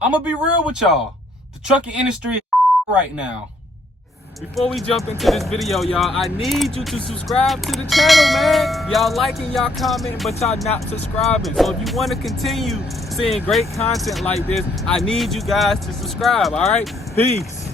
I'm gonna be real with y'all. The trucking industry is right now. Before we jump into this video, y'all, I need you to subscribe to the channel, man. Y'all liking, y'all commenting, but y'all not subscribing. So if you want to continue seeing great content like this, I need you guys to subscribe, all right? Peace.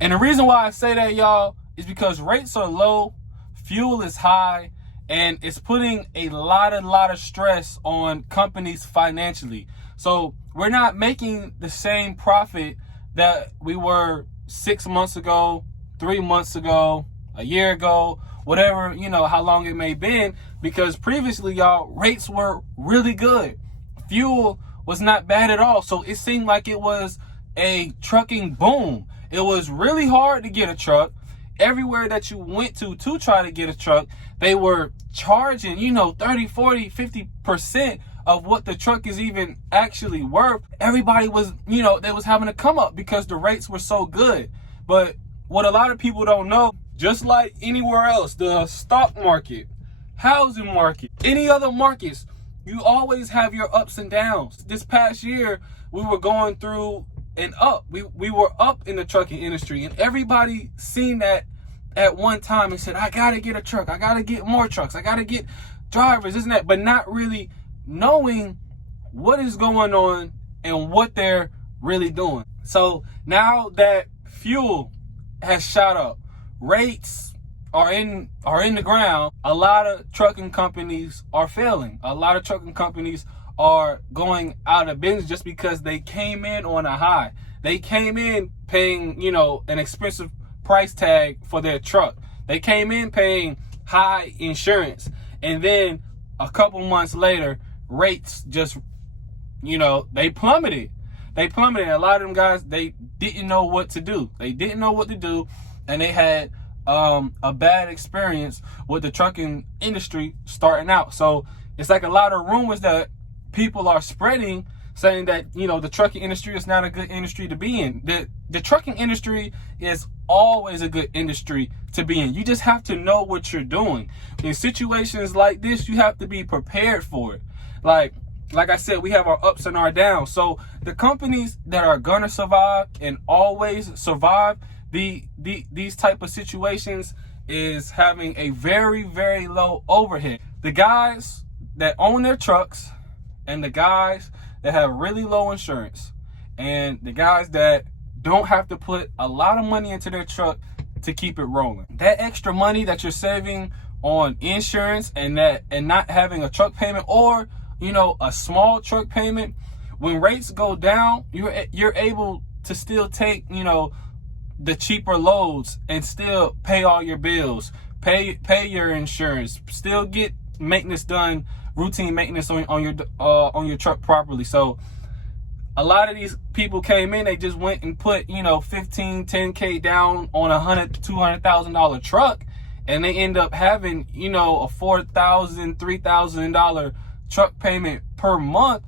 And the reason why I say that, y'all, is because rates are low, fuel is high, and it's putting a lot of stress on companies financially. So we're not making the same profit that we were 6 months ago, 3 months ago, a year ago, whatever, how long it may been, because previously, y'all, rates were really good. Fuel was not bad at all. So it seemed like it was a trucking boom. It was really hard to get a truck. Everywhere that you went to try to get a truck, they were charging, 30, 40, 50% of what the truck is even actually worth. Everybody was, they was having to come up because the rates were so good. But what a lot of people don't know, just like anywhere else, the stock market, housing market, any other markets, you always have your ups and downs. This past year, we were going through an up. We were up in the trucking industry, and everybody seen that at one time and said, I gotta get a truck, I gotta get more trucks, I gotta get drivers, isn't that? But not really knowing what is going on and what they're really doing. So now that fuel has shot up, rates are in the ground, a lot of trucking companies are failing. A lot of trucking companies are going out of business just because they came in on a high. They came in paying, an expensive price tag for their truck. They came in paying high insurance. And then a couple months later, rates just, they plummeted. They plummeted. A lot of them guys, they didn't know what to do. They didn't know what to do. And they had a bad experience with the trucking industry starting out. So it's like a lot of rumors that people are spreading saying that, the trucking industry is not a good industry to be in. The trucking industry is always a good industry to be in. You just have to know what you're doing. In situations like this, you have to be prepared for it. Like I said, we have our ups and our downs. So the companies that are gonna survive and always survive these type of situations is having a very, very low overhead. The guys that own their trucks and the guys that have really low insurance and the guys that don't have to put a lot of money into their truck to keep it rolling. That extra money that you're saving on insurance and not having a truck payment or, a small truck payment, when rates go down, you're able to still take, the cheaper loads and still pay all your bills, pay your insurance, still get maintenance done, routine maintenance on your truck properly. So a lot of these people came in, they just went and put, 15, 10K down on $100,000 to $200,000 truck, and they end up having, a $4,000, $3,000 truck payment per month.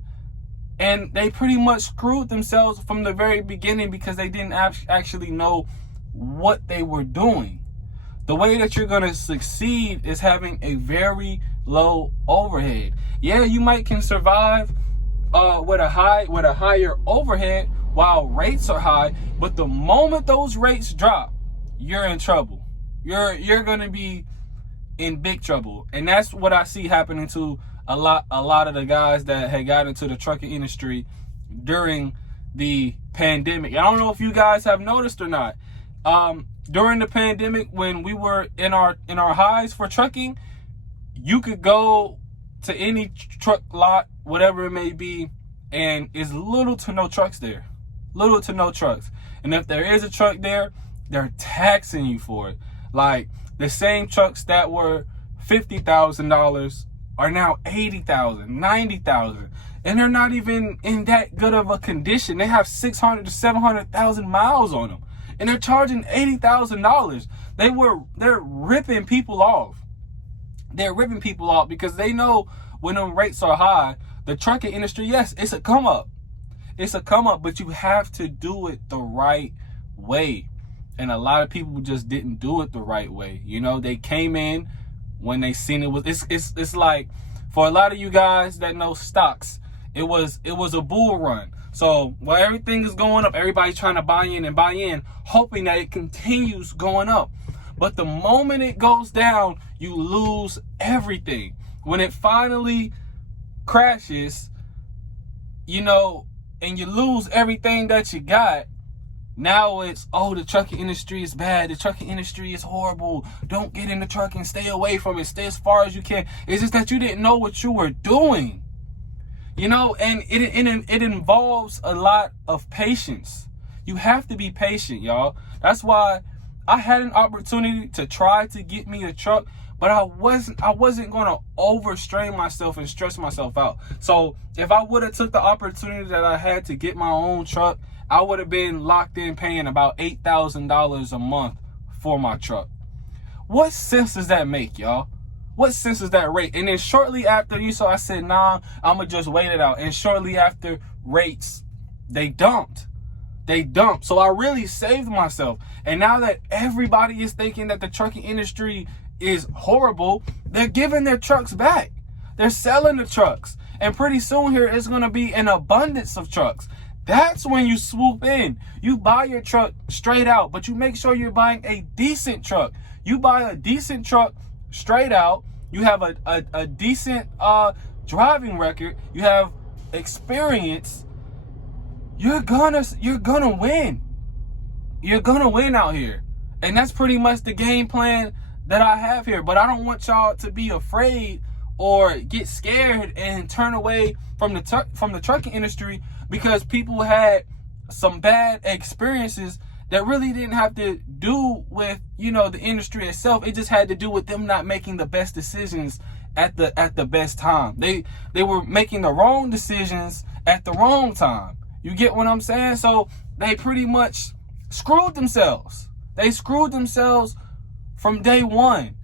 And they pretty much screwed themselves from the very beginning because they didn't actually know what they were doing. The way that you're going to succeed is having a very low overhead. Yeah, you can survive with a higher overhead while rates are high, but the moment those rates drop, you're in trouble. You're going to be in big trouble. And that's what I see happening to a lot of the guys that had got into the trucking industry during the pandemic. I don't know if you guys have noticed or not. During the pandemic, when we were in our highs for trucking, you could go to any truck lot, whatever it may be, and is little to no trucks there. Little to no trucks. And if there is a truck there, they're taxing you for it. Like the same trucks that were $50,000 are now $80,000, $90,000. And they're not even in that good of a condition. They have 600 to 700,000 miles on them. And they're charging $80,000. They're ripping people off. They're ripping people off because they know when them rates are high, the trucking industry, yes, it's a come up. It's a come up, but you have to do it the right way. And a lot of people just didn't do it the right way. They came in when they seen it was, it's like, for a lot of you guys that know stocks, it was a bull run. So while everything is going up, everybody's trying to buy in, hoping that it continues going up. But the moment it goes down, you lose everything. When it finally crashes, you know, and you lose everything that you got, now it's, oh, the trucking industry is bad. The trucking industry is horrible. Don't get in the trucking. Stay away from it. Stay as far as you can. It's just that you didn't know what you were doing. You know, and it involves a lot of patience. You have to be patient, y'all. That's why I had an opportunity to try to get me a truck, but I wasn't going to overstrain myself and stress myself out. So if I would have took the opportunity that I had to get my own truck, I would have been locked in paying about $8,000 a month for my truck. What sense does that make, y'all? What sense is that rate? And then shortly after, I said, nah, I'm going to just wait it out. And shortly after, rates, they dumped. So I really saved myself. And now that everybody is thinking that the trucking industry is horrible, they're giving their trucks back. They're selling the trucks. And pretty soon here, it's going to be an abundance of trucks. That's when you swoop in. You buy your truck straight out, but you make sure you're buying a decent truck. You buy a decent truck straight out, you have a decent driving record, you have experience, you're gonna win. You're gonna win out here. And that's pretty much the game plan that I have here. But I don't want y'all to be afraid or get scared and turn away from the trucking industry because people had some bad experiences that really didn't have to do with, you know, the industry itself. It just had to do with them not making the best decisions at the best time. They were making the wrong decisions at the wrong time. You get what I'm saying? So they pretty much screwed themselves. They screwed themselves from day one.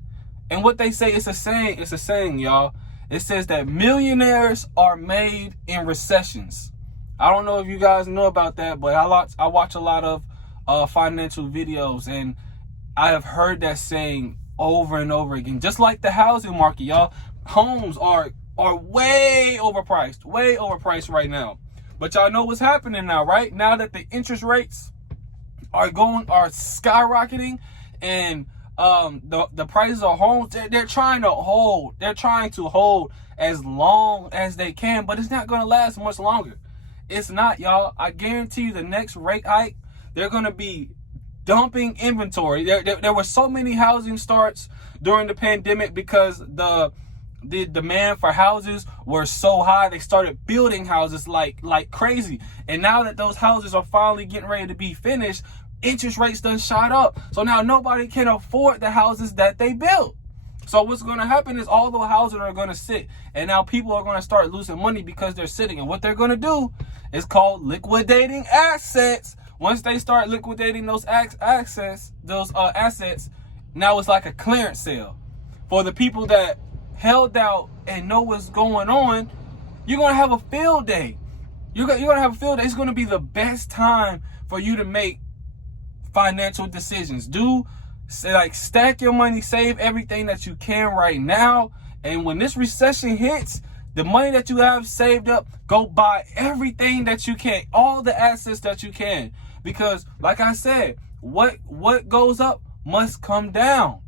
And what they say, it's a saying, y'all. It says that millionaires are made in recessions. I don't know if you guys know about that, but I watch a lot of financial videos, and I have heard that saying over and over again. Just like the housing market, y'all, homes are way overpriced right now. But y'all know what's happening now, right? Now that the interest rates are skyrocketing, and the prices of homes, they're trying to hold as long as they can, but it's not going to last much longer. It's not, y'all. I guarantee you the next rate hike, they're going to be dumping inventory. There were so many housing starts during the pandemic because the demand for houses were so high. They started building houses like crazy. And now that those houses are finally getting ready to be finished, interest rates done shot up. So now nobody can afford the houses that they built. So what's going to happen is all the houses are going to sit. And now people are going to start losing money because they're sitting. And what they're going to do is called liquidating assets. Once they start liquidating those assets, now it's like a clearance sale. For the people that held out and know what's going on, you're going to have a field day. You're going to have a field day. It's going to be the best time for you to make financial decisions. Stack your money, save everything that you can right now. And when this recession hits, the money that you have saved up, go buy everything that you can, all the assets that you can. Because, like I said, what goes up must come down.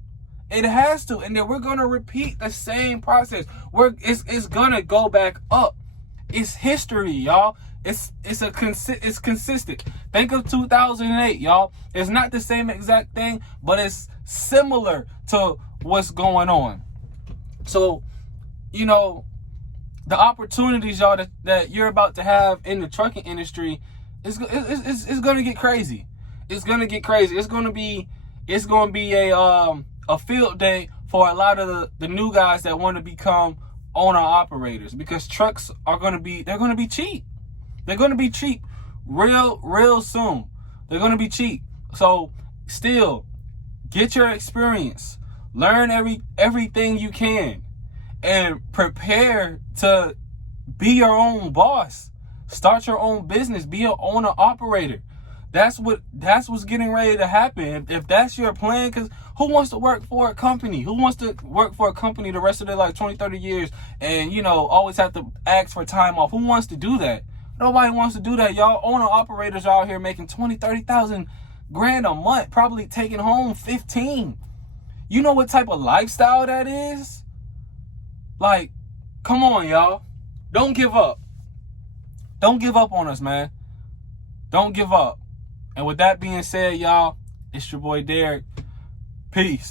It has to. And then we're going to repeat the same process. It's going to go back up. It's history, y'all. It's consistent. Think of 2008, y'all. It's not the same exact thing, but it's similar to what's going on. So, you know, the opportunities, y'all, that you're about to have in the trucking industry is going to get crazy. It's going to get crazy. It's going to be a field day for a lot of the new guys that want to become owner operators, because trucks are going to be cheap. They're going to be cheap real soon. They're going to be cheap. So still, get your experience. Learn everything you can. And prepare to be your own boss. Start your own business. Be an owner operator. That's what's getting ready to happen. If that's your plan, because who wants to work for a company? Who wants to work for a company the rest of their life, 20, 30 years, and, you know, always have to ask for time off? Who wants to do that? Nobody wants to do that, y'all. Owner operators out here making 20, 30,000 grand a month, probably taking home 15. You know what type of lifestyle that is? Like, come on, y'all. Don't give up. Don't give up on us, man. Don't give up. And with that being said, y'all, it's your boy Derek. Peace.